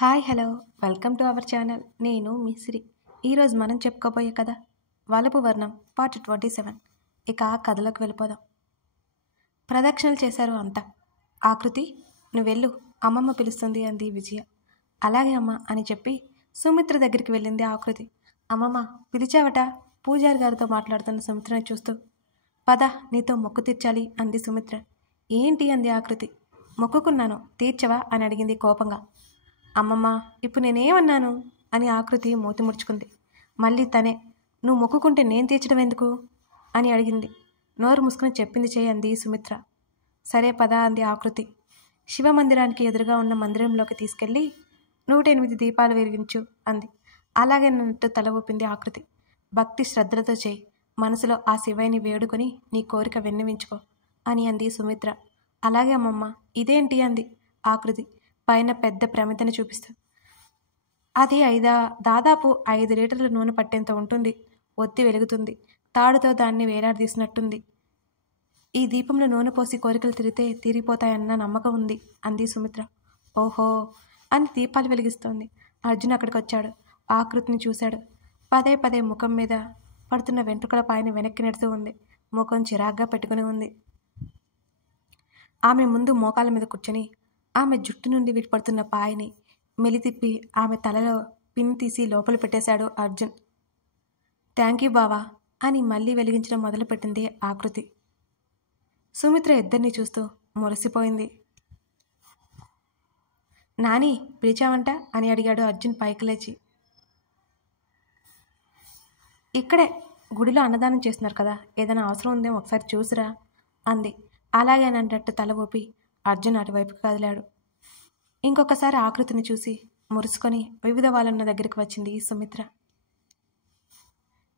Hi hello welcome to our channel. నేను మీ సిరి. ఈరోజు మనం చెప్పుకోబోయే కథ వలపు వర్ణం పార్ట్ 27. ఇక ఆ కథలోకి వెళ్ళిపోదాం. ప్రదక్షిణలు చేశారు అంతా. ఆకృతి, నువ్వెళ్ళు, అమ్మమ్మ పిలుస్తుంది అంది విజయ. అలాగే అమ్మ అని చెప్పి సుమిత్ర దగ్గరికి వెళ్ళింది ఆకృతి. అమ్మమ్మ పిలిచావట? పూజారి గారితో మాట్లాడుతున్న సుమిత్రని చూస్తూ. పద, నీతో మొక్కు తీర్చాలి అంది సుమిత్ర. ఏంటి అంది ఆకృతి. మొక్కుకున్నాను, తీర్చవా అని అడిగింది కోపంగా. అమ్మమ్మ ఇప్పుడు నేనేమన్నాను అని ఆకృతి మూతి ముడుచుకుంది. మళ్ళీ తనే, నువ్వు మొక్కుకుంటే నేను తీర్చడం ఎందుకు అని అడిగింది. నోరు మూసుకుని చెప్పింది చేయి అంది సుమిత్ర. సరే పద అంది ఆకృతి. శివమందిరానికి ఎదురుగా ఉన్న మందిరంలోకి తీసుకెళ్ళి 108 దీపాలు వెలిగించు అంది. అలాగే నన్నట్టు తల ఊపింది ఆకృతి. భక్తి శ్రద్ధలతో చేయి, మనసులో ఆ శివయ్యని వేడుకొని నీ కోరిక విన్నవించుకో అని అంది సుమిత్ర. అలాగే అమ్మమ్మ. ఇదేంటి అంది ఆకృతి పైన పెద్ద ప్రమిదని చూపిస్తూ. అది దాదాపు 5 లీటర్ల నూనె పట్టేంత ఉంటుంది. ఒత్తి వెలుగుతుంది. తాడుతో దాన్ని వేలాడదీసినట్టుంది. ఈ దీపంలో నూనె పోసి కోరికలు తీరిపోతాయన్న నమ్మకం ఉంది అంది సుమిత్ర. ఓహో అని దీపాలు వెలిగిస్తోంది. అర్జున్ అక్కడికి వచ్చాడు. ఆకృతిని చూశాడు. పదే పదే ముఖం మీద పడుతున్న వెంట్రుకల పాయని వెనక్కి నెడుతూ ఉంది. ముఖం చిరాగ్గా పెట్టుకుని ఉంది. ఆమె ముందు మోకాల మీద కూర్చొని ఆమె జుట్టు నుండి విడిపడుతున్న పాయని మెలితిప్పి ఆమె తలలో పిన్ తీసి లోపల పెట్టేశాడు అర్జున్. థ్యాంక్ యూ బావా అని మళ్ళీ వెలిగించడం మొదలుపెట్టింది ఆకృతి. సుమిత్ర ఇద్దరిని చూస్తూ మురిసిపోయింది. నాని పిలిచావంట అని అడిగాడు అర్జున్ పైకి లేచి. ఇక్కడే గుడిలో అన్నదానం చేస్తున్నారు కదా, ఏదైనా అవసరం ఉందేమో ఒకసారి చూసిరా అంది. అలాగే అని అన్నట్టు తల ఊపి అర్జున్ అటువైపుకి కదిలాడు. ఇంకొకసారి ఆకృతిని చూసి మురుసుకొని వివిధ వాళ్ళన్న దగ్గరికి వచ్చింది సుమిత్ర.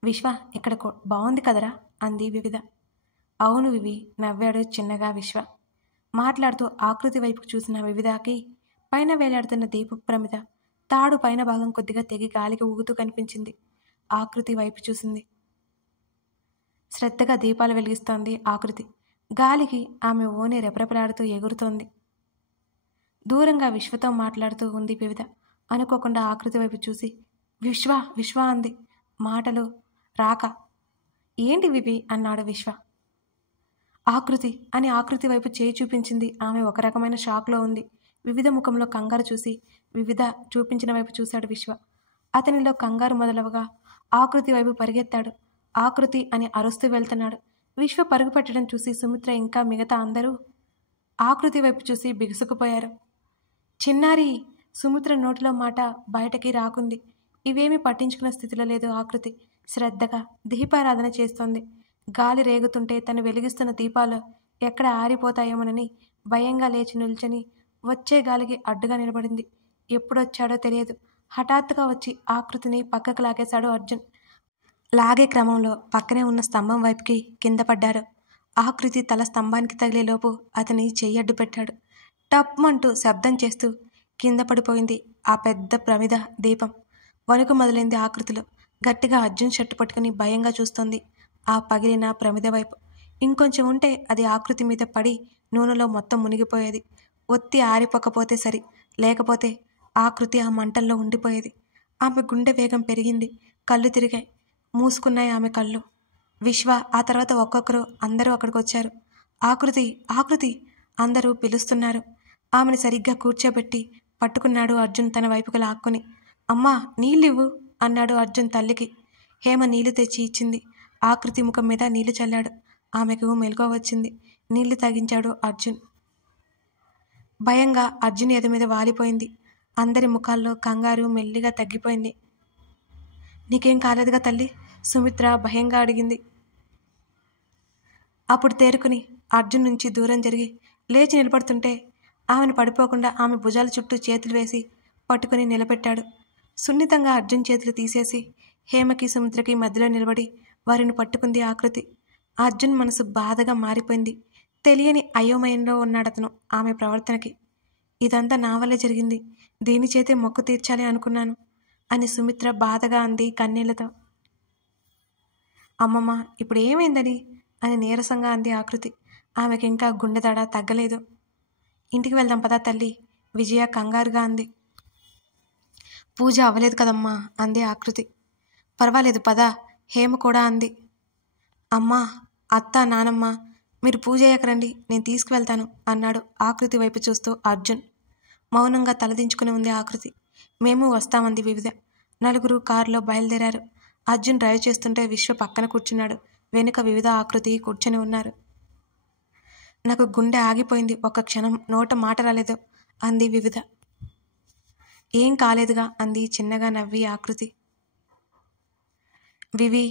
విశ్వ ఇక్కడ బాగుంది కదరా అంది వివిధ. అవును వివి నవ్వాడు చిన్నగా విశ్వ. మాట్లాడుతూ ఆకృతి వైపుకు చూసిన వివిధకి పైన వేలాడుతున్న దీప ప్రమిద తాడు పైన భాగం కొద్దిగా తెగి గాలికి ఊగుతూ కనిపించింది. ఆకృతి వైపు చూసింది. శ్రద్ధగా దీపాలు వెలిగిస్తోంది ఆకృతి. గాలికి ఆమె ఓని రెపరెపలాడుతూ ఎగురుతోంది. దూరంగా విశ్వతో మాట్లాడుతూ ఉంది వివిధ. అనుకోకుండా ఆకృతి వైపు చూసి విశ్వ విశ్వ అంది. మాటలు రాక. ఏంటి వివి అన్నాడు విశ్వ. ఆకృతి అని ఆకృతి వైపు చేయి చూపించింది. ఆమె ఒక రకమైన షాక్లో ఉంది. వివిధ ముఖంలో కంగారు చూసి వివిధ చూపించిన వైపు చూశాడు విశ్వ. అతనిలో కంగారు మొదలవగా ఆకృతి వైపు పరిగెత్తాడు. ఆకృతి అని అరుస్తూ వెళ్తున్నాడు. విశ్వ పరుగు పెట్టడం చూసి సుమిత్ర ఇంకా మిగతా అందరూ ఆకృతి వైపు చూసి బిగుసుకుపోయారు. చిన్నారి సుమిత్ర నోటిలో మాట బయటకి రాకుంది. ఇవేమీ పట్టించుకున్న స్థితిలో లేదు ఆకృతి. శ్రద్ధగా దీపారాధన చేస్తోంది. గాలి రేగుతుంటే తను వెలిగిస్తున్న దీపాలు ఎక్కడ ఆరిపోతాయేమోనని భయంగా లేచి నిల్చొని వచ్చే గాలికి అడ్డుగా నిలబడింది. ఎప్పుడొచ్చాడో తెలియదు. హఠాత్తుగా వచ్చి ఆకృతిని పక్కకు లాగేశాడు అర్జున్. లాగే క్రమంలో పక్కనే ఉన్న స్తంభం వైపుకి కింద పడ్డారు. ఆకృతి తల స్తంభానికి తగిలేలోపు అతని చెయ్యి అడ్డు పెట్టాడు. టప్మంటూ శబ్దం చేస్తూ కింద పడిపోయింది ఆ పెద్ద ప్రమిద దీపం. వణుకు మొదలైంది ఆకృతిలో. గట్టిగా అర్జున్ షర్టు పట్టుకుని భయంగా చూస్తోంది ఆ పగిలిన ప్రమిద వైపు. ఇంకొంచెం ఉంటే అది ఆకృతి మీద పడి నూనెలో మొత్తం మునిగిపోయేది. ఒత్తి ఆరిపోకపోతే సరి, లేకపోతే ఆకృతి ఆ మంటల్లో ఉండిపోయేది. ఆమె గుండె వేగం పెరిగింది. కళ్ళు తిరిగాయి. మూసుకున్నాయి ఆమె కళ్ళు. విశ్వ, ఆ తర్వాత ఒక్కొక్కరు అందరూ అక్కడికి వచ్చారు. ఆకృతి ఆకృతి అందరూ పిలుస్తున్నారు. ఆమెను సరిగ్గా కూర్చోబెట్టి పట్టుకున్నాడు అర్జున్ తన వైపుకు లాక్కుని. అమ్మా నీళ్ళివ్వు అన్నాడు అర్జున్ తల్లికి. హేమ నీళ్లు తెచ్చి ఇచ్చింది. ఆకృతి ముఖం మీద నీళ్లు చల్లాడు. ఆమెకు మెలకువ వచ్చింది. నీళ్లు తాగించాడు అర్జున్. భయంగా అర్జున్ ఎద మీద వాలిపోయింది. అందరి ముఖాల్లో కంగారు మెల్లిగా తగ్గిపోయింది. నీకేం కాలేదుగా తల్లి? సుమిత్ర భయంగా అడిగింది. అప్పుడు తేరుకుని అర్జున్ నుంచి దూరం జరిగి లేచి నిలబడుతుంటే ఆమెను పడిపోకుండా ఆమె భుజాల చుట్టూ చేతులు వేసి పట్టుకుని నిలబెట్టాడు. సున్నితంగా అర్జున్ చేతులు తీసేసి హేమకి సుమిత్రకి మధ్యలో నిలబడి వారిని పట్టుకుంది ఆకృతి. అర్జున్ మనసు బాధగా మారిపోయింది. తెలియని అయోమయంలో ఉన్నాడతను ఆమె ప్రవర్తనకి. ఇదంతా నా వల్లే జరిగింది, దీని చేతే మొక్కు తీర్చాలి అనుకున్నాను అని సుమిత్ర బాధగా అంది కన్నీళ్లతో. అమ్మమ్మ ఇప్పుడు ఏమైందని అని నీరసంగా అంది ఆకృతి. ఆమెకి ఇంకా గుండె దడ తగ్గలేదు. ఇంటికి వెళ్దాం పదా తల్లి, విజయ కంగారుగా అంది. పూజ అవ్వలేదు కదమ్మా అంది ఆకృతి. పర్వాలేదు పద, హేమ కూడా అంది. అమ్మా, అత్త, నానమ్మ మీరు పూజ అయ్యాకరండి, నేను తీసుకువెళ్తాను అన్నాడు ఆకృతి వైపు చూస్తూ అర్జున్. మౌనంగా తలదించుకుని ఉంది ఆకృతి. మేము వస్తామంది వివిధ. నలుగురు కారులో బయలుదేరారు. అర్జున్ డ్రైవ్ చేస్తుంటే విశ్వ పక్కన కూర్చున్నాడు. వెనుక వివిధ, ఆకృతి కూర్చొని ఉన్నారు. నాకు గుండె ఆగిపోయింది. ఒక్క క్షణం నోట మాట రాలేదు అంది వివిధ. ఏం కాలేదుగా అంది చిన్నగా నవ్వి ఆకృతి. వివి,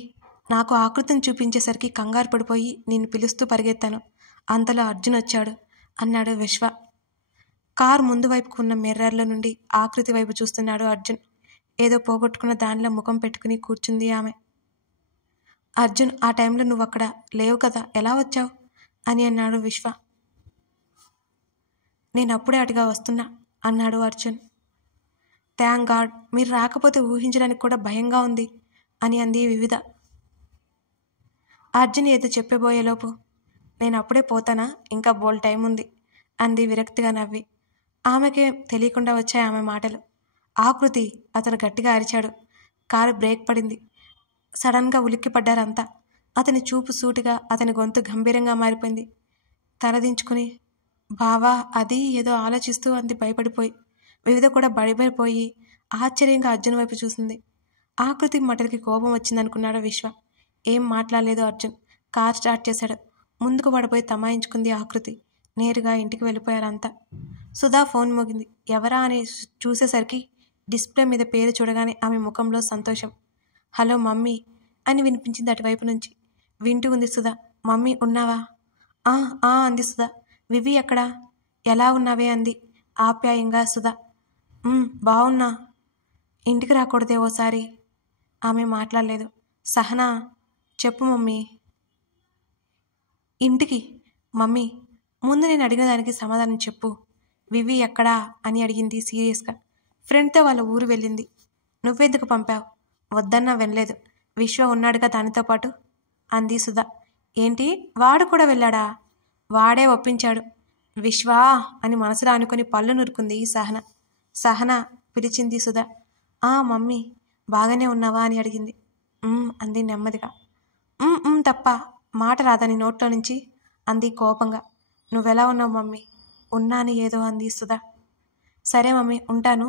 నాకు ఆకృతిని చూపించేసరికి కంగారు పడిపోయి నిన్ను పిలుస్తూ పరిగెత్తాను. అంతలో అర్జున్ వచ్చాడు అన్నాడు విశ్వ. కారు ముందు వైపుకు ఉన్న మిర్రర్లో నుండి ఆకృతి వైపు చూస్తున్నాడు అర్జున్. ఏదో పోగొట్టుకున్న దానిలో ముఖం పెట్టుకుని కూర్చుంది ఆమె. అర్జున్, ఆ టైంలో నువ్వు అక్కడ లేవు కదా, ఎలా వచ్చావు అని అన్నాడు విశ్వ. నేను అప్పుడే అటుగా వస్తున్నా అన్నాడు అర్జున్. థ్యాంక్ గాడ్, మీరు రాకపోతే ఊహించడానికి కూడా భయంగా ఉంది అని అంది వివిధ. అర్జున్ ఏదో చెప్పబోయేలోపు, నేను అప్పుడే పోతానా, ఇంకా బోల్ టైం ఉంది అంది విరక్తిగా నవ్వి. ఆమెకే తెలియకుండా వచ్చాయి ఆమె మాటలు. ఆకృతి, అతను గట్టిగా అరిచాడు. కారు బ్రేక్ పడింది. సడన్గా ఉలిక్కిపడ్డారంతా. అతని చూపు సూటిగా, అతని గొంతు గంభీరంగా మారిపోయింది. తలదించుకుని, బావా అది ఏదో ఆలోచిస్తూ అంది భయపడిపోయి. వివిధ కూడా బడిపడిపోయి ఆశ్చర్యంగా అర్జున్ వైపు చూసింది. ఆకృతి మాటలకి కోపం వచ్చిందనుకున్నాడు విశ్వ. ఏం మాట్లాడలేదు అర్జున్. కార్ స్టార్ట్ చేశాడు. ముందుకు పడిపోయి తమాయించుకుంది ఆకృతి. నేరుగా ఇంటికి వెళ్ళిపోయారంతా. సుధా ఫోన్ మోగింది. ఎవరా అని చూసేసరికి డిస్ప్లే మీద పేరు చూడగానే ఆమె ముఖంలో సంతోషం. హలో మమ్మీ అని వినిపించింది అటువైపు నుంచి. వింటూ ఉంది సుధా. మమ్మీ ఉన్నావా? అంది సుధా. వివి ఎక్కడా? ఎలా ఉన్నావే అంది ఆప్యాయంగా సుధా. బావున్నా. ఇంటికి రాకూడదే ఓసారి? ఆమె మాట్లాడలేదు. సహనా, చెప్పు మమ్మీ. ఇంటికి. మమ్మీ, ముందు నేను అడిగిన దానికి సమాధానం చెప్పు. వివి ఎక్కడా అని అడిగింది సీరియస్గా. ఫ్రెండ్తో వాళ్ళ ఊరు వెళ్ళింది. నువ్వెందుకు పంపావు? వద్దన్నా వినలేదు. విశ్వ ఉన్నాడుగా దానితో పాటు అంది సుధా. ఏంటి, వాడు కూడా వెళ్ళాడా? వాడే ఒప్పించాడు. విశ్వా అని మనసులో అనుకుని పళ్ళు నురుకుంది సహన. సహన పిలిచింది సుధా. మమ్మీ, బాగానే ఉన్నావా అని అడిగింది. అంది నెమ్మదిగా. తప్ప మాట రాదని నోట్లో నుంచి అంది కోపంగా. నువ్వెలా ఉన్నావు మమ్మీ? ఉన్నాను ఏదో అంది సుధా. సరే మమ్మీ, ఉంటాను.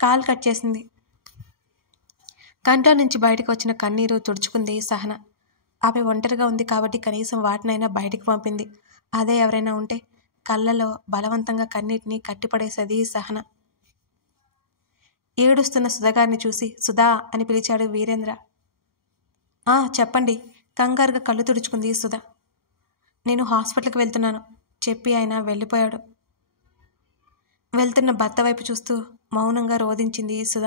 కాల్ కట్ చేసింది. కంట్లో నుంచి బయటకు వచ్చిన కన్నీరు తుడుచుకుంది సహన. ఆమె ఒంటరిగా ఉంది కాబట్టి కనీసం వాటినైనా బయటికి పంపింది. అదే ఎవరైనా ఉంటే కళ్ళలో బలవంతంగా కన్నీటిని కట్టిపడేసేది సహన. ఏడుస్తున్న సుధగారిని చూసి సుధా అని పిలిచాడు వీరేంద్ర. చెప్పండి కంగారుగా కళ్ళు తుడుచుకుంది సుధ. నేను హాస్పిటల్కి వెళ్తున్నాను చెప్పి ఆయన వెళ్ళిపోయాడు. వెళ్తున్న భర్త వైపు చూస్తూ మౌనంగా రోధించింది సుధ.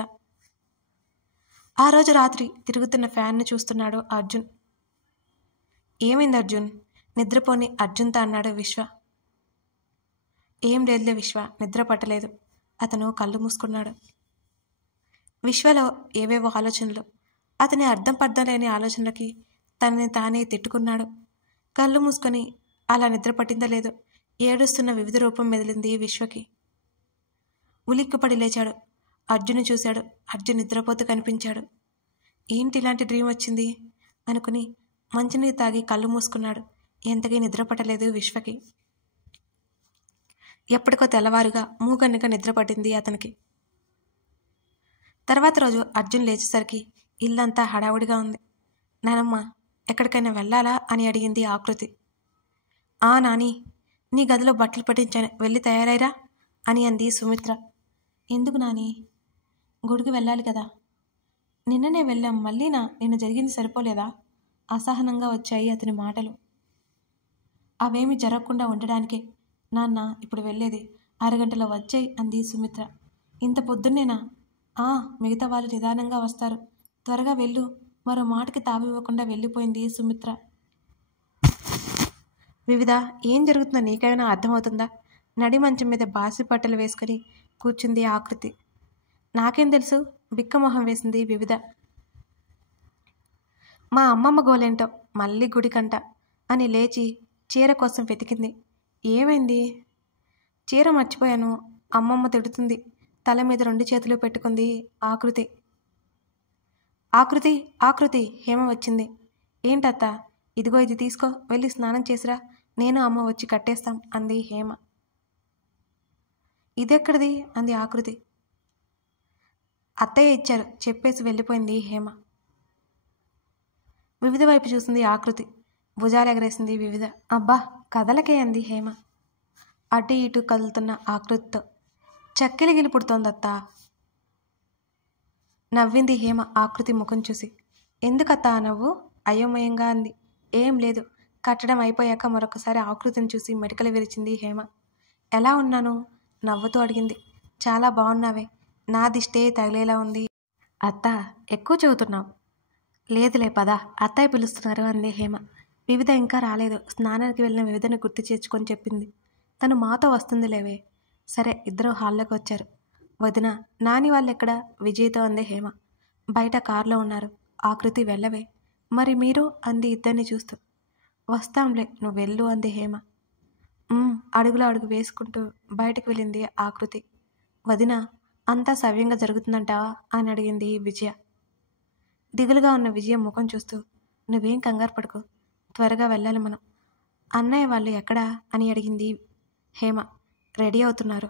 ఆ రోజు రాత్రి తిరుగుతున్న ఫ్యాన్ను చూస్తున్నాడు అర్జున్. ఏమైంది అర్జున్? నిద్రపోని అర్జున్తో అన్నాడు విశ్వ. ఏం లేదులే విశ్వ, నిద్ర పట్టలేదు. అతను కళ్ళు మూసుకున్నాడు. విశ్వలో ఏవేవో ఆలోచనలు. అతని అర్థం పర్థం లేని ఆలోచనలకి తనని తానే తిట్టుకున్నాడు. కళ్ళు మూసుకొని అలా నిద్ర పట్టిందో లేదో ఏడుస్తున్న వివిధ రూపం మెదిలింది విశ్వకి. ఉలిక్కిపడి లేచాడు. అర్జున్ చూశాడు. అర్జున్ నిద్రపోతూ కనిపించాడు. ఏంటి ఇలాంటి డ్రీమ్ వచ్చింది అనుకుని మంచినీరు తాగి కళ్ళు మూసుకున్నాడు. ఎంతకీ నిద్ర పట్టలేదు విశ్వకి. ఎప్పటికో తెల్లవారుగా మూగన్నిగా నిద్ర పట్టింది అతనికి. తర్వాత రోజు అర్జున్ లేచేసరికి ఇల్లంతా హడావుడిగా ఉంది. నానమ్మ, ఎక్కడికైనా వెళ్ళాలా అని అడిగింది ఆకృతి. నాని, నీ గదిలో బట్టలు పట్టించాను, వెళ్ళి తయారైరా అని అంది సుమిత్ర. ఎందుకు నాని? గుడికి వెళ్ళాలి కదా. నిన్ననే వెళ్ళాం, మళ్ళీనా? నిన్న జరిగింది సరిపోలేదా? అసహనంగా వచ్చాయి అతని మాటలు. అవేమీ జరగకుండా ఉండడానికే నాన్న ఇప్పుడు వెళ్ళేది. అరగంటలో వచ్చాయి అంది సుమిత్ర. ఇంత పొద్దున్నేనా? మిగతా వాళ్ళు నిదానంగా వస్తారు, త్వరగా వెళ్ళు. మరో మాటకి తావివ్వకుండా వెళ్ళిపోయింది సుమిత్ర. వివిధ, ఏం జరుగుతుందో నీకైనా అర్థమవుతుందా? నడి మంచం మీద బాసి బట్టలు వేసుకుని కూర్చుంది ఆకృతి. నాకేం తెలుసు? బిక్కమొహం వేసింది వివిధ. మా అమ్మమ్మ గోలేంటో మళ్ళీ గుడికంట అని లేచి చీర కోసం వెతికింది. ఏమైంది? చీర మర్చిపోయాను, అమ్మమ్మ తిడుతుంది. తల మీద 2 చేతులు పెట్టుకుంది ఆకృతి. ఆకృతి ఆకృతి హేమ వచ్చింది. ఏంటత్తా? ఇదిగో ఇది తీసుకో, వెళ్ళి స్నానం చేసిరా, నేను అమ్మ వచ్చి కట్టేస్తాం అంది హేమ. ఇదెక్కడిది అంది ఆకృతి. అత్తయ్య ఇచ్చారు చెప్పేసి వెళ్ళిపోయింది హేమ. వివిధ వైపు చూసింది ఆకృతి. భుజాలు ఎగరేసింది వివిధ. అబ్బా కదలకే అంది హేమ అటు ఇటు కదులుతున్న ఆకృతితో. చక్కెలి గిలి పుడుతోందత్తా నవ్వింది హేమ ఆకృతి ముఖం చూసి. ఎందుకత్తా నవ్వు అయోమయంగా అంది. ఏం లేదు. కట్టడం అయిపోయాక మరొకసారి ఆకృతిని చూసి మెడికలు విరిచింది హేమ. ఎలా ఉన్నాను నవ్వుతూ అడిగింది. చాలా బాగున్నావే, నా దిష్టే తగిలేలా ఉంది. అత్తా ఎక్కువ చెబుతున్నావు. లేదులే పదా, అత్తయ్య పిలుస్తున్నారు అంది హేమ. వివిధ ఇంకా రాలేదు. స్నానానికి వెళ్ళిన వివిధను గుర్తు చేర్చుకొని చెప్పింది. తను మాతో వస్తుంది లేవే. సరే ఇద్దరు హాల్లోకి వచ్చారు. వదిన నాని వాళ్ళెక్కడా విజయ్తో అంది హేమ. బయట కారులో ఉన్నారు. ఆకృతి వెళ్ళవే. మరి మీరు అంది ఇద్దరిని చూస్తూ. వస్తాంలే నువ్వు వెళ్ళు అంది హేమ. అడుగులో అడుగు వేసుకుంటూ బయటకు వెళ్ళింది ఆకృతి. వదిన అంతా సవ్యంగా జరుగుతుందంటావా అని అడిగింది విజయ. దిగులుగా ఉన్న విజయ ముఖం చూస్తూ నువ్వేం కంగారు పడుకో, త్వరగా వెళ్ళాలి మనం. అన్నయ్య వాళ్ళు ఎక్కడా అని అడిగింది హేమ. రెడీ అవుతున్నారు.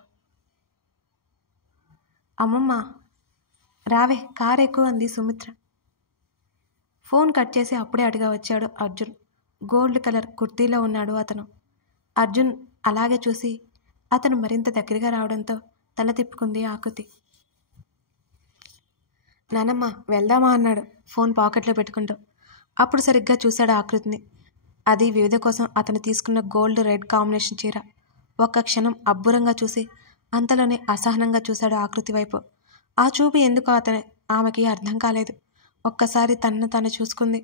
అమ్మమ్మ రావే కారు ఎక్కువ అంది సుమిత్ర. ఫోన్ కట్ చేసి అప్పుడే అడిగా వచ్చాడు అర్జున్. గోల్డ్ కలర్ కుర్తీలో ఉన్నాడు అతను. అర్జున్ అలాగే చూసి అతను మరింత దగ్గరగా రావడంతో తల తిప్పుకుంది ఆకృతి. నానమ్మ వెళ్దామా అన్నాడు ఫోన్ పాకెట్లో పెట్టుకుంటూ. అప్పుడు సరిగ్గా చూశాడు ఆకృతిని. అది వివిధ కోసం అతను తీసుకున్న గోల్డ్ రెడ్ కాంబినేషన్ చీర. ఒక్క క్షణం అబ్బురంగా చూసి అంతలోనే అసహనంగా చూశాడు ఆకృతి వైపు. ఆ చూపు ఎందుకో ఆమెకి అర్థం కాలేదు. ఒక్కసారి తనను తాను చూసుకుంది.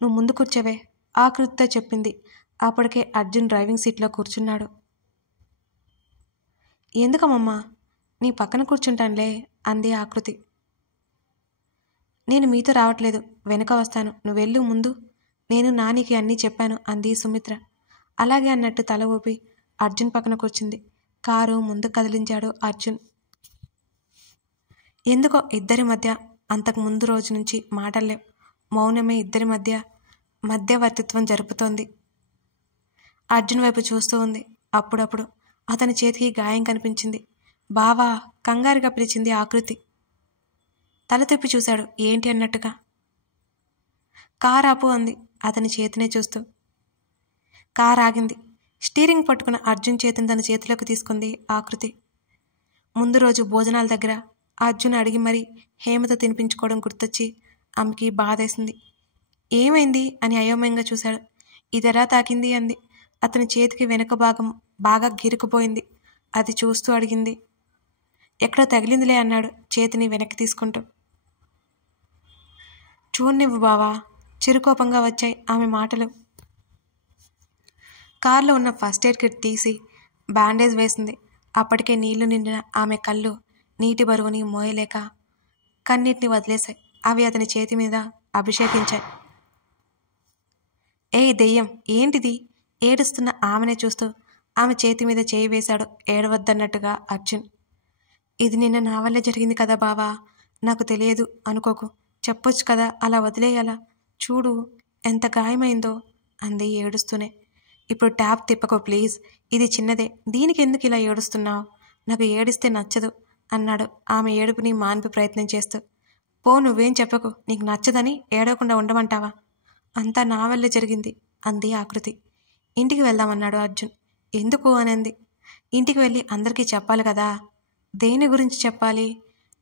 నువ్వు ముందు కూర్చోవే ఆకృతితో చెప్పింది. అప్పటికే అర్జున్ డ్రైవింగ్ సీట్లో కూర్చున్నాడు. ఎందుకమ్మమ్మా నీ పక్కన కూర్చుంటానులే అంది ఆకృతి. నేను మీతో రావట్లేదు, వెనుక వస్తాను, నువ్వెళ్ళు ముందు, నేను నానికి అన్నీ చెప్పాను అంది సుమిత్ర. అలాగే అన్నట్టు తల ఊపి అర్జున్ పక్కన కూర్చుంది. కారు ముందు కదిలించాడు అర్జున్. ఎందుకో ఇద్దరి మధ్య అంతకు ముందు రోజు నుంచి మాటల్లేవు. మౌనమే ఇద్దరి మధ్యవర్తిత్వం జరుపుతోంది. అర్జున్ వైపు చూస్తూ ఉంది. అప్పుడప్పుడు అతని చేతికి గాయం కనిపించింది. బావా కంగారుగా పిలిచింది ఆకృతి. తల తిప్పి చూశాడు ఏంటి అన్నట్టుగా. కారు ఆపు అంది అతని చేతినే చూస్తూ. కారు ఆగింది. స్టీరింగ్ పట్టుకున్న అర్జున్ చేతిని తన చేతిలోకి తీసుకుంది ఆకృతి. ముందు రోజు భోజనాల దగ్గర అర్జున్ అడిగి మరీ హేమతో తినిపించుకోవడం గుర్తొచ్చి ఆమెకి బాధేసింది. ఏమైంది అని అయోమయంగా చూశాడు. ఇదెలా తాకింది అంది. అతని చేతికి వెనుక భాగం బాగా గిరుకుపోయింది. అది చూస్తూ అడిగింది. ఎక్కడో తగిలిందిలే అన్నాడు చేతిని వెనక్కి తీసుకుంటూ. చూడనివ్వు బావా. చిరుకోపంగా వచ్చాయి ఆమె మాటలు. కారులో ఉన్న ఫస్ట్ ఎయిడ్ కిట్ తీసి బ్యాండేజ్ వేసింది. అప్పటికే నీళ్లు నిండిన ఆమె కళ్ళు నీటి బరువుని మోయలేక కన్నీటిని వదిలేశాయి. అవి అతని చేతి మీద అభిషేకించాయి. ఏయ్ దెయ్యం ఏంటిది? ఏడుస్తున్న ఆమెనే చూస్తూ ఆమె చేతి మీద చేయి వేశాడు ఏడవద్దన్నట్టుగా అర్జున్. ఇది నిన్న నా వల్లే జరిగింది కదా బావా, నాకు తెలియదు అనుకోకు, చెప్పొచ్చు కదా, అలా వదిలేయాలా? చూడు ఎంత గాయమైందో అంది ఏడుస్తూనే. ఇప్పుడు ట్యాప్ తిప్పకో ప్లీజ్, ఇది చిన్నదే, దీనికి ఎందుకు ఇలా ఏడుస్తున్నావు? నాకు ఏడిస్తే నచ్చదు అన్నాడు ఆమె ఏడుపుని మాన్పి ప్రయత్నం చేస్తూ. పో నువ్వేం చెప్పకు, నీకు నచ్చదని ఏడవకుండా ఉండమంటావా? అంతా నా వల్లే జరిగింది అంది ఆకృతి. ఇంటికి వెళ్దామన్నాడు అర్జున్. ఎందుకు అనంది. ఇంటికి వెళ్ళి అందరికీ చెప్పాలి కదా. దేని గురించి చెప్పాలి?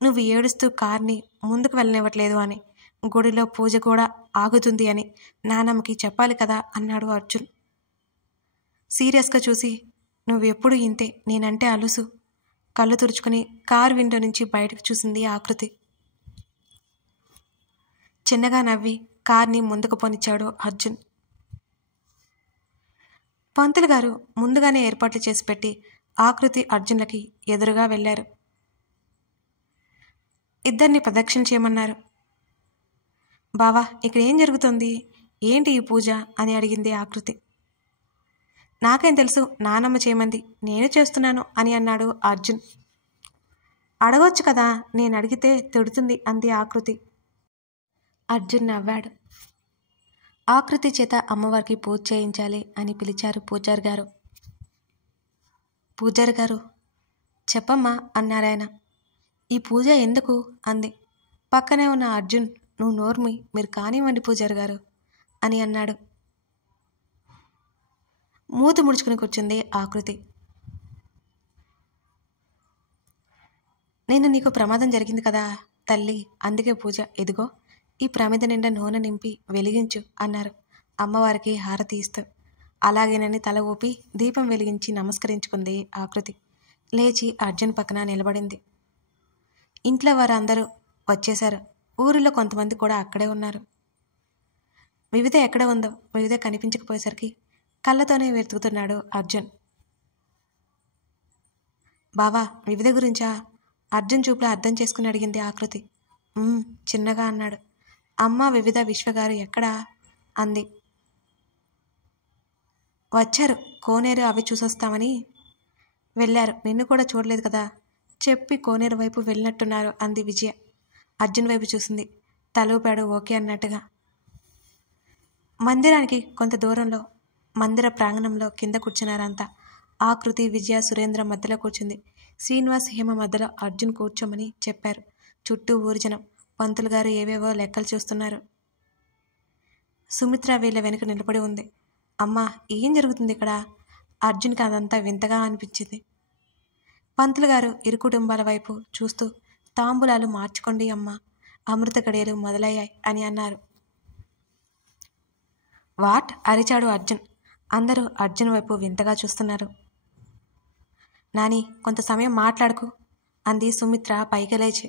నువ్వు ఏడుస్తూ కార్ని ముందుకు వెళ్ళనివ్వట్లేదు అని, గుడిలో పూజ కూడా ఆగుతుంది అని నానమ్మకి చెప్పాలి కదా అన్నాడు అర్జున్ సీరియస్గా చూసి. నువ్వెప్పుడు ఇంతే, నేనంటే అలుసు. కళ్ళు తుడుచుకుని కారు విండో నుంచి బయటకు చూసింది ఆకృతి. చిన్నగా నవ్వి కార్ని ముందుకు పోనిచ్చాడు అర్జున్. పంతులు గారు ముందుగానే ఏర్పాట్లు చేసి పెట్టి ఆకృతి అర్జున్లకి ఎదురుగా వెళ్ళారు. ఇద్దరిని ప్రదక్షిణ చేయమన్నారు. బావా ఇక్కడ ఏం జరుగుతుంది, ఏంటి ఈ పూజ అని అడిగింది ఆకృతి. నాకేం తెలుసు, నానమ్మ చేయమంది, నేను చేస్తున్నాను అని అన్నాడు అర్జున్. అడగొచ్చు కదా, నేను అడిగితే తిడుతుంది అంది ఆకృతి. అర్జున్ నవ్వాడు. ఆకృతి చేత అమ్మవారికి పూజ చేయించాలి అని పిలిచారు పూజారి గారు. పూజారి గారు చెప్పమ్మా అన్నారాయన. ఈ పూజ ఎందుకు అంది. పక్కనే ఉన్న అర్జున్ నువ్వు నోర్మి, మీరు కానివ్వండి పూజారి గారు అని అన్నాడు. మూతి ముడుచుకుని కూర్చుంది ఆకృతి. నేను నీకు ప్రమాదం జరిగింది కదా తల్లి, అందుకే పూజ. ఇదిగో ఈ ప్రమిద నిండా నూనె నింపి వెలిగించు అన్నారు అమ్మవారికి హారతి ఇస్తూ. అలాగేనని తల ఊపి దీపం వెలిగించి నమస్కరించుకుంది ఆకృతి. లేచి అర్జున్ పక్కన నిలబడింది. ఇంట్లో వారందరూ వచ్చేశారు. ఊరిలో కొంతమంది కూడా అక్కడే ఉన్నారు. వివిధ ఎక్కడ ఉందో వివిధ కనిపించకపోయేసరికి కళ్ళతోనే వెతుకుతున్నాడు అర్జున్. బావా వివిధ గురించా? అర్జున్ చూపులో అర్థం చేసుకుని అడిగింది ఆకృతి. చిన్నగా అన్నాడు. అమ్మ వివిధ విశ్వగారు ఎక్కడా అంది. వచ్చారు, కోనేరు అవి చూసొస్తామని వెళ్ళారు. నిన్ను కూడా చూడలేదు కదా చెప్పి కోనేరు వైపు వెళ్ళినట్టున్నారు అంది విజయ. అర్జున్ వైపు చూసింది. తలూపాడు ఓకే అన్నట్టుగా. మందిరానికి కొంత దూరంలో మందిర ప్రాంగణంలో కింద కూర్చున్నారంతా. ఆకృతి విజయ సురేంద్ర మధ్యలో కూర్చుంది. శ్రీనివాస్ హేమ మధ్యలో అర్జున్ కూర్చోమని చెప్పారు. చుట్టూ ఊరిజనం. పంతులు గారు ఏవేవో లెక్కలు చూస్తున్నారు. సుమిత్ర వీళ్ళ వెనుక నిలబడి ఉంది. అమ్మా ఏం జరుగుతుంది ఇక్కడ? అర్జున్కి అదంతా వింతగా అనిపించింది. పంతులు గారు ఇరు కుటుంబాల వైపు చూస్తూ తాంబూలాలు మార్చుకోండి అమ్మా, అమృత గడియలు మొదలయ్యాయి అని అన్నారు. వాట్ అరిచాడు అర్జున్. అందరూ అర్జున్ వైపు వింతగా చూస్తున్నారు. నాని కొంత సమయం మాట్లాడుకు అంది సుమిత్ర పైకి లేచి.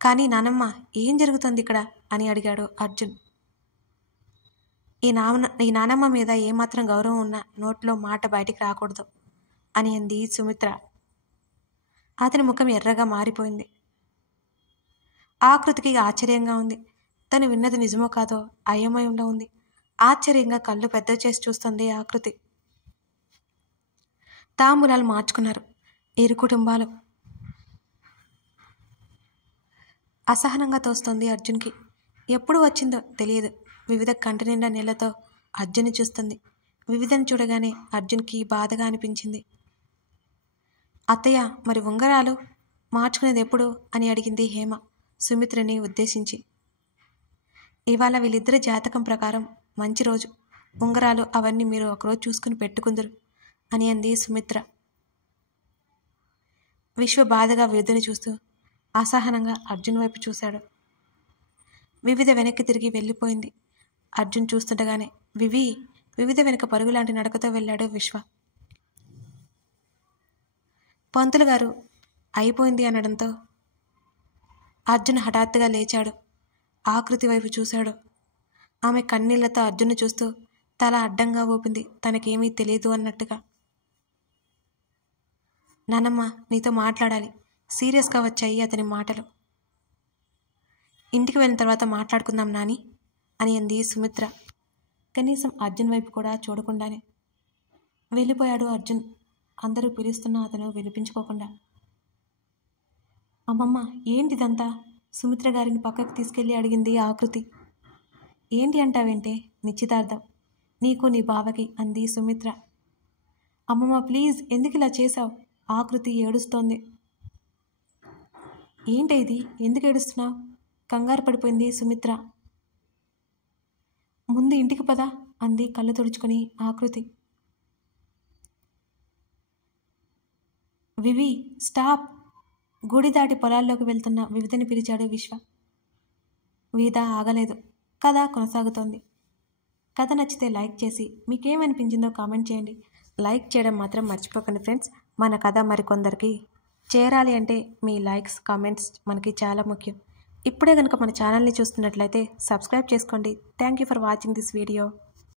కానీ నానమ్మ ఏం జరుగుతుంది ఇక్కడ అని అడిగాడు అర్జున్. ఈ నానమ్మ మీద ఏమాత్రం గౌరవం ఉన్నా నోట్లో మాట బయటికి రాకూడదు అని అంది సుమిత్ర. అతని ముఖం ఎర్రగా మారిపోయింది. ఆకృతికి ఆశ్చర్యంగా ఉంది. తను విన్నది నిజమో కాదో అయోమయంలో ఉంది. ఆశ్చర్యంగా కళ్ళు పెద్ద చేసి చూస్తుంది ఆకృతి. తాంబూలాలు మార్చుకున్నారు ఇరు కుటుంబాలు. అసహనంగా తోస్తుంది అర్జున్కి. ఎప్పుడు వచ్చిందో తెలియదు. వివిధ కంటి నిండా నీళ్లతో అర్జున్ని చూస్తుంది. వివిధను చూడగానే అర్జున్కి బాధగా అనిపించింది. అత్తయ్య మరి ఉంగరాలు మార్చుకునేది ఎప్పుడు అని అడిగింది హేమ సుమిత్రని ఉద్దేశించి. ఇవాళ వీళ్ళిద్దరి జాతకం ప్రకారం మంచి రోజు, ఉంగరాలు అవన్నీ మీరు ఒకరోజు చూసుకుని పెట్టుకుందరు అని అంది సుమిత్ర. విశ్వ బాధగా వివిధని చూస్తూ అసహనంగా అర్జున్ వైపు చూశాడు. వివిధ వెనక్కి తిరిగి వెళ్ళిపోయింది. అర్జున్ చూస్తుండగానే వివిధ వెనుక పరుగులాంటి నడకతో వెళ్ళాడు విశ్వ. పంతులు గారు అయిపోయింది అనడంతో అర్జున్ హఠాత్తుగా లేచాడు. ఆకృతి వైపు చూశాడు. ఆమె కన్నీళ్లతో అర్జున్ను చూస్తూ తల అడ్డంగా ఊపింది, తనకేమీ తెలియదు అన్నట్టుగా. నానమ్మ నీతో మాట్లాడాలి, సీరియస్గా వచ్చాయి అతని మాటలు. ఇంటికి వెళ్ళిన తర్వాత మాట్లాడుకుందాం నాని అని అంది సుమిత్ర. కనీసం అర్జున్ వైపు కూడా చూడకుండానే వెళ్ళిపోయాడు అర్జున్. అందరూ పిలుస్తున్నా అతను వినిపించుకోకుండా. అమ్మమ్మ ఏంటిదంతా? సుమిత్ర గారిని పక్కకు తీసుకెళ్ళి అడిగింది ఆకృతి. ఏంటి అంటావేంటే? నిశ్చితార్థం నీకు నీ బావకి అంది సుమిత్ర. అమ్మమ్మ ప్లీజ్ ఎందుకు ఇలా చేశావు? ఆకృతి ఏడుస్తోంది. ఏంటి ఇది, ఎందుకు ఏడుస్తున్నావు? కంగారు పడిపోయింది సుమిత్ర. ముందు ఇంటికి పదా అంది కళ్ళు తుడుచుకొని ఆకృతి. వివి స్టాప్! గుడి దాటి పొలాల్లోకి వెళ్తున్న వివిధని పిలిచాడు విశ్వ. వివిధ ఆగలేదు. కథ కొనసాగుతోంది. కథ నచ్చితే లైక్ చేసి మీకేమనిపించిందో కామెంట్ చేయండి. లైక్ చేయడం మాత్రం మర్చిపోకండి ఫ్రెండ్స్. మన కథ మరికొందరికి చేరాలి అంటే మీ లైక్స్ కామెంట్స్ మనకి చాలా ముఖ్యం. ఇప్పుడే కనుక మన ఛానల్ని చూస్తున్నట్లయితే సబ్స్క్రైబ్ చేసుకోండి. Thank you for watching this video.